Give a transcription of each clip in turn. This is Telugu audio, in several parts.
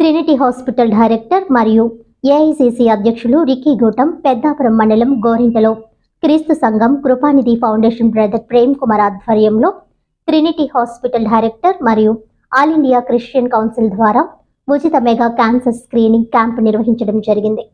ట్రినిటీ హాస్పిటల్ డైరెక్టర్ మరియు ఏఐసిసి అధ్యక్షులు రిక్కీ గౌటమ్ పెద్దాపురం మండలం గోరింటలో క్రీస్తు సంఘం కృపానిధి ఫౌండేషన్ బ్రదర్ ప్రేమ్ కుమార్ ఆధ్వర్యంలో ట్రినిటీ హాస్పిటల్ డైరెక్టర్ మరియు ఆల్ ఇండియా క్రిస్టియన్ కౌన్సిల్ ద్వారా ఉచిత మెగా క్యాన్సర్ స్క్రీనింగ్ క్యాంప్ నిర్వహించడం జరిగింది.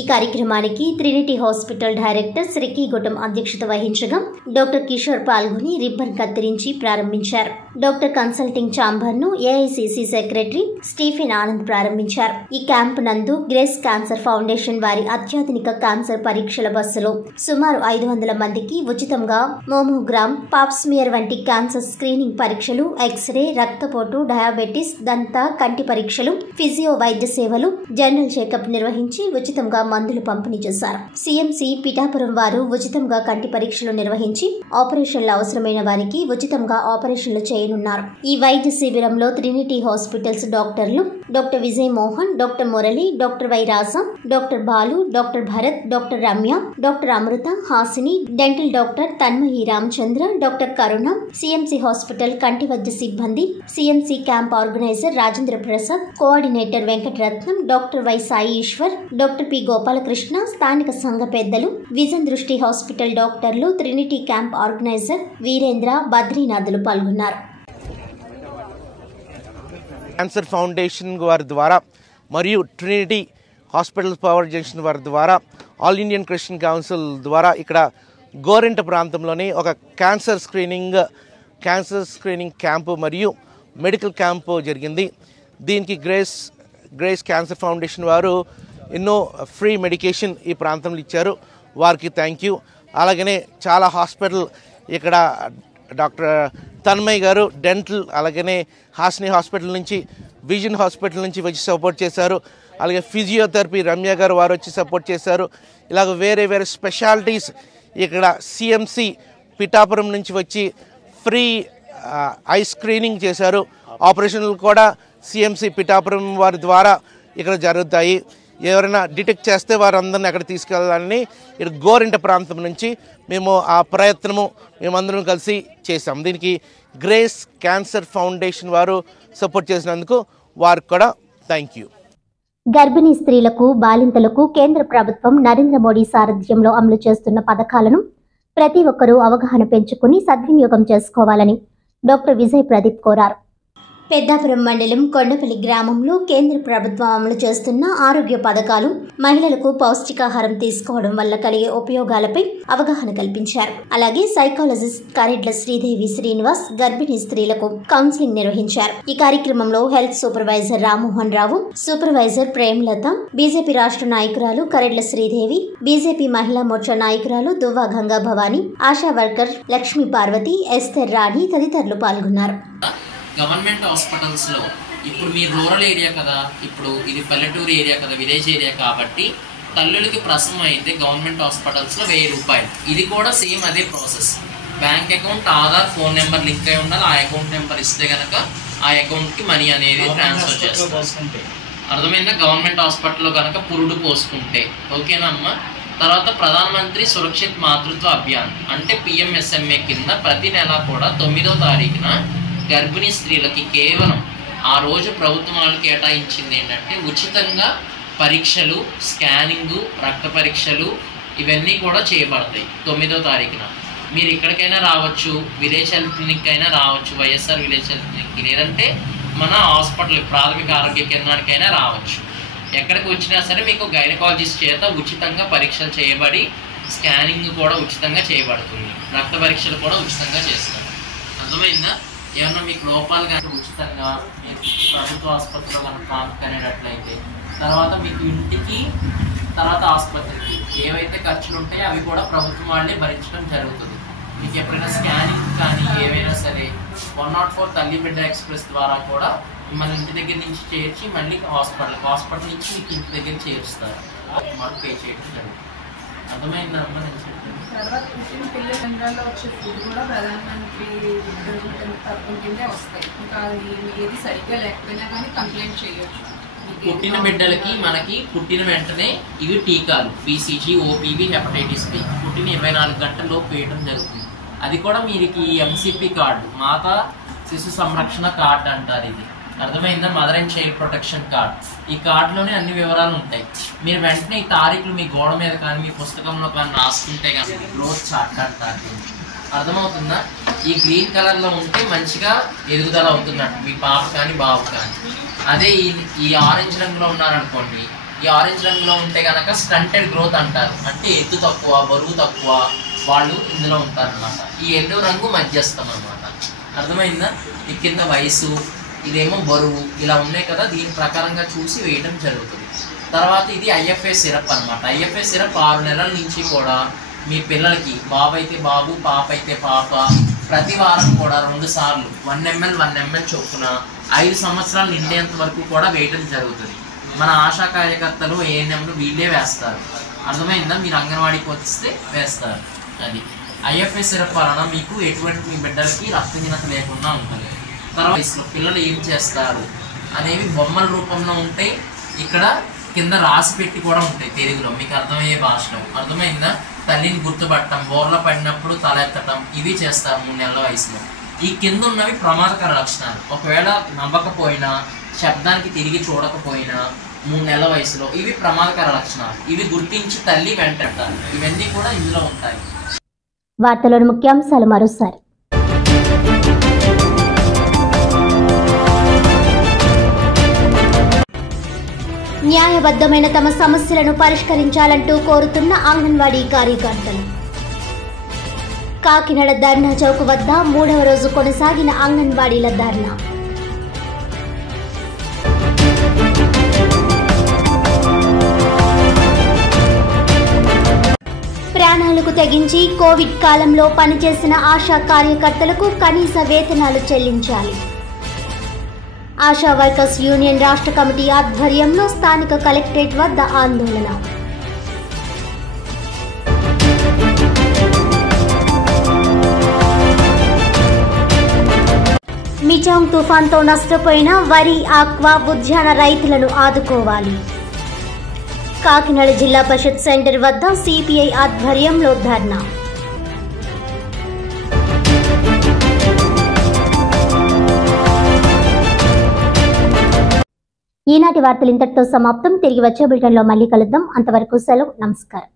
ఈ కార్యక్రమానికి Trinity hospital director Ricky Gautam అధ్యక్షత వహించగా డాక్టర్ కిషోర్ పాల్గొని రిబ్బన్ కత్తిరించి ప్రారంభించారు. డాక్టర్ కన్సల్టింగ్ ఛాంబర్ ను ఏఐసిసి సెక్రటరీ స్టీఫెన్ ఆనంద్ ప్రారంభించారు. ఈ క్యాంప్ నందు గ్రేస్ క్యాన్సర్ ఫౌండేషన్ వారి అత్యాధునిక క్యాన్సర్ పరీక్షల బస్సులో సుమారు 500 మందికి ఉచితంగా మోమోగ్రామ్, పాప్స్మియర్ వంటి క్యాన్సర్ స్క్రీనింగ్ పరీక్షలు, ఎక్స్రే, రక్తపోటు, డయాబెటిస్, దంత, కంటి పరీక్షలు, ఫిజియో వైద్య సేవలు, జనరల్ చెకప్ నిర్వహించి ఉచితంగా మందులు పంపిణీ చేశారు. సిఎంసి పిఠాపురం వారు ఉచితంగా కంటి పరీక్షలు నిర్వహించి ఆపరేషన్లు అవసరమైన వారికి ఉచితంగా ఆపరేషన్లు చేయనున్నారు. ఈ వైద్య శిబిరంలో ట్రినిటీ హాస్పిటల్స్ డాక్టర్లు doctor Vijay Mohan, doctor Murali, doctor Vairasa, doctor Balu, doctor Bharat, doctor Ramya, doctor Amrita, Hasini, dental doctor Tanmayi Ramachandra, doctor Karuna, CMC hospital కంటి వైద్య సిబ్బంది, CMC camp organiser Rajendra Prasad, coordinator Venkataratnam, doctor Y Sai Eshwar, doctor P Gopalakrishna, స్థానిక సంఘ పెద్దలు, విజన్ దృష్టి హాస్పిటల్ డాక్టర్లు, ట్రినిటీ క్యాంప్ ఆర్గనైజర్ వీరేంద్ర, బద్రీనాథులు పాల్గొన్నారు. క్యాన్సర్ ఫౌండేషన్ వారి ద్వారా మరియు ట్రినిటీ హాస్పిటల్ పవర్ జంక్షన్ వారి ద్వారా ఆల్ ఇండియన్ క్రిస్టియన్ కౌన్సిల్ ద్వారా ఇక్కడ గోరింట ప్రాంతంలోని ఒక క్యాన్సర్ స్క్రీనింగ్ క్యాంపు మరియు మెడికల్ క్యాంపు జరిగింది. దీనికి గ్రేస్ క్యాన్సర్ ఫౌండేషన్ వారు ఎన్నో ఫ్రీ మెడికేషన్ ఈ ప్రాంతంలో ఇచ్చారు. వారికి థ్యాంక్ యూ. అలాగనే చాలా హాస్పిటల్ ఇక్కడ డాక్టర్ తన్మయ్ గారు డెంటల్, అలాగనే హాసిని హాస్పిటల్ నుంచి, విజన్ హాస్పిటల్ నుంచి వచ్చి సపోర్ట్ చేశారు. అలాగే ఫిజియోథెరపీ రమ్య గారు వారు వచ్చి సపోర్ట్ చేశారు. ఇలాగ వేరే స్పెషాలిటీస్ ఇక్కడ సిఎంసి పిఠాపురం నుంచి వచ్చి ఫ్రీ ఐ స్క్రీనింగ్ చేశారు. ఆపరేషన్లు కూడా సిఎంసి పిఠాపురం వారి ద్వారా ఇక్కడ జరుగుతాయి. ఎవరైనా డిటెక్ట్ చేస్తే వారందరినీ అక్కడ తీసుకెళ్ళాలని ఇక్కడ గోరింట ప్రాంతం నుంచి మేము ఆ ప్రయత్నము మేమందరం కలిసి చేసాం. దీనికి గ్రేస్ క్యాన్సర్ ఫౌండేషన్ వారు సపోర్ట్ చేసినందుకు వారికి కూడా థ్యాంక్ యూ. గర్భిణీ స్త్రీలకు, బాలింతలకు కేంద్ర ప్రభుత్వం నరేంద్ర మోడీ సారథ్యంలో అమలు చేస్తున్న పథకాలను ప్రతి ఒక్కరూ అవగాహన పెంచుకుని సద్వినియోగం చేసుకోవాలని డాక్టర్ విజయ్ ప్రదీప్ కోరారు. పెద్దాపురం మండలం కొండపల్లి గ్రామంలో కేంద్ర ప్రభుత్వం అమలు చేస్తున్న ఆరోగ్య పథకాలు, మహిళలకు పౌష్టికాహారం తీసుకోవడం వల్ల కలిగే ఉపయోగాలపై అవగాహన కల్పించారు. అలాగే సైకాలజిస్ట్ కరెడ్ల శ్రీదేవి శ్రీనివాస్ గర్భిణీ స్త్రీలకు కౌన్సిలింగ్ నిర్వహించారు. ఈ కార్యక్రమంలో health supervisor Rammohan Rao, supervisor Premalatha, BJP రాష్ట్ర నాయకురాలు కరెడ్ల శ్రీదేవి, బీజేపీ మహిళా మోర్చా నాయకురాలు దువ్వా గంగా భవానీ, ఆశా వర్కర్ లక్ష్మీ పార్వతి, ఎస్తర్ రాణి తదితరులు పాల్గొన్నారు. గవర్నమెంట్ హాస్పిటల్స్లో ఇప్పుడు మీ రూరల్ ఏరియా కదా, ఇప్పుడు ఇది పల్లెటూరు ఏరియా కదా, విలేజ్ ఏరియా కాబట్టి తల్లులకి ప్రసవం అయితే గవర్నమెంట్ హాస్పిటల్స్లో 1000 రూపాయలు. ఇది కూడా సేమ్ అదే process. Bank account, Aadhaar, phone number link అయి ఉండాలి. ఆ అకౌంట్ నెంబర్ ఇస్తే కనుక ఆ అకౌంట్కి మనీ అనేది ట్రాన్స్ఫర్ చేస్తారు. అర్థమైందా? గవర్నమెంట్ హాస్పిటల్లో కనుక పురుడు పోసుకుంటే ఓకేనా అమ్మ. తర్వాత ప్రధానమంత్రి సురక్షిత్ మాతృత్వ అభియాన్ అంటే PMSMA కింద ప్రతి నెల కూడా 9వ తారీఖున గర్భిణీ స్త్రీలకి కేవలం ఆ రోజు ప్రభుత్వం వాళ్ళు కేటాయించింది ఏంటంటే ఉచితంగా పరీక్షలు, స్కానింగు, రక్త పరీక్షలు ఇవన్నీ కూడా చేయబడతాయి 9వ తారీఖున. మీరు ఎక్కడికైనా రావచ్చు, విలేజ్ హెల్త్ క్లినిక్ అయినా రావచ్చు, వైఎస్ఆర్ విలేజ్ హెల్త్ క్లినిక్, లేదంటే మన హాస్పిటల్ ప్రాథమిక ఆరోగ్య కేంద్రానికైనా రావచ్చు. ఎక్కడికి వచ్చినా సరే మీకు గైనకాలజిస్ట్ చేత ఉచితంగా పరీక్షలు చేయబడి స్కానింగ్ కూడా ఉచితంగా చేయబడుతుంది. రక్త పరీక్షలు కూడా ఉచితంగా చేస్తారు. అర్థమైందా? ఏమన్నా మీకు లోపాలు కానీ ఉచితంగా ప్రభుత్వ ఆసుపత్రిలో కనుక కనేటట్లయితే తర్వాత మీకు ఇంటికి తర్వాత ఆసుపత్రికి ఏవైతే ఖర్చులు ఉంటాయో అవి కూడా ప్రభుత్వం వాళ్ళే భరించడం జరుగుతుంది. మీకు ఎప్పుడైనా స్కానింగ్ కానీ ఏవైనా సరే 104 తల్లి బిడ్డ ఎక్స్ప్రెస్ ద్వారా కూడా మన ఇంటి దగ్గర నుంచి చేర్చి మళ్ళీ హాస్పిటల్ నుంచి మీకు ఇంటి దగ్గర చేరుస్తారు. మాకు పే చేయడం జరుగుతుంది. అర్థమైందా అమ్మ? నేను చెప్పాను. తర్వాత పుట్టిన పిల్లల రంగాల్లో వచ్చే ఫుడ్ కూడా ప్రధానమంత్రి పథకం కిందే వస్తాయి. ఇంకా ఏది సరిగ్గా లేకపోయినా కానీ కంప్లైంట్ చేయొచ్చు. పుట్టిన బిడ్డలకి మనకి పుట్టిన వెంటనే ఇవి టీకాలు BCG, OPV, హెపటైటిస్ B పుట్టిన 24 గంటల్లో వేయడం జరుగుతుంది. అది కూడా మీరు MCP కార్డు, మాతా శిశు సంరక్షణ కార్డు అంటారు. ఇది అర్థమైందా? Mother and child protection card. ఈ కార్డులోనే అన్ని వివరాలు ఉంటాయి. మీరు వెంటనే ఈ తారీఖులు మీ గోడ మీద కానీ మీ పుస్తకంలో కానీ రాసుకుంటే కానీ గ్రోత్ చార్ట్ అంటారు. అర్థమవుతుందా? ఈ గ్రీన్ కలర్లో ఉంటే మంచిగా ఎదుగుదల అవుతున్నట్టు మీ పాప కానీ బాబు కానీ. అదే ఈ ఆరెంజ్ రంగులో ఉన్నారనుకోండి, ఈ ఆరెంజ్ రంగులో ఉంటే కనుక స్టంటెడ్ గ్రోత్ అంటారు. అంటే ఎత్తు తక్కువ, బరువు తక్కువ వాళ్ళు ఇందులో ఉంటారనమాట. ఈ ఎల్లో రంగు మధ్యస్థం అనమాట. అర్థమైందా? ఈ కింద వయసు, ఇదేమో బరువు, ఇలా ఉన్నాయి కదా, దీని ప్రకారంగా చూసి వేయడం జరుగుతుంది. తర్వాత ఇది ఐఎఫ్ఏ సిరప్ అనమాట. ఐఎఫ్ఏ సిరప్ 6 నెలల నుంచి కూడా మీ పిల్లలకి, బాబు అయితే బాబు, పాప అయితే పాప, ప్రతి వారం కూడా 2 సార్లు 1 ml చొప్పున 5 సంవత్సరాలు నిండేంత వరకు కూడా వేయడం జరుగుతుంది. మన ఆశా కార్యకర్తలు ఏఎన్ఎంలు వీళ్ళే వేస్తారు. అర్థమైందా? మీరు అంగన్వాడీకి వస్తే వేస్తారు. అది ఐఎఫ్ఏ సిరప్ వలన మీకు ఎటువంటి మీ బిడ్డలకి రక్తహీనత లేకుండా ఉంటుంది. తర్వాత వయసులో పిల్లలు ఏం చేస్తారు అనేవి బొమ్మల రూపంలో ఉంటాయి. ఇక్కడ కింద రాసి పెట్టి కూడా ఉంటాయి తెలుగులో, మీకు అర్థమయ్యే భాషలో. అర్థమైందా? తల్లిని గుర్తుపట్టడం, బోర్ల పడినప్పుడు తల ఎత్తడం, ఇవి చేస్తారు 3 నెలల వయసులో. ఈ కింద ఉన్నవి ప్రమాదకర లక్షణాలు. ఒకవేళ నవ్వకపోయినా, శబ్దానికి తిరిగి చూడకపోయినా 3 నెలల వయసులో ఇవి ప్రమాదకర లక్షణాలు. ఇవి గుర్తించి తల్లి వెంటారు. ఇవన్నీ కూడా ఇందులో ఉంటాయి. వార్తలోని ముఖ్యాంశాలు మరోసారి. న్యాయబద్ధమైన తమ సమస్యలను పరిష్కరించాలంటూ కోరుతున్న అంగన్వాడీ కార్యకర్తలు. కాకినాడ ధర్నా చౌక్ వద్ద 3వ రోజు కొనసాగిన అంగన్వాడీల ధర్నా. ప్రాణాలకు తెగించి కోవిడ్ కాలంలో పనిచేసిన ఆశా కార్యకర్తలకు కనీస వేతనాలు చెల్లించాలి. ఆశా వర్కర్స్ యూనియన్ రాష్ట్ర కమిటీ ఆధ్వర్యంలో స్థానిక కలెక్టరేట్ వద్ద ఆందోళన. మిచాంగ్ తుఫాన్తో నష్టపోయిన వరి, ఆక్వా, ఉద్యాన రైతులను ఆదుకోవాలి. కాకినాడ జిల్లా పరిషత్ సెంటర్ వద్ద సిపిఐ ఆధ్వర్యంలో ధర్నా. ఈనాటి వార్తలు ఇంతటితో సమాప్తం. తిరిగి వచ్చే బులెటిన్లో మళ్ళీ కలుద్దాం. అంతవరకు సెలవు. నమస్కారం.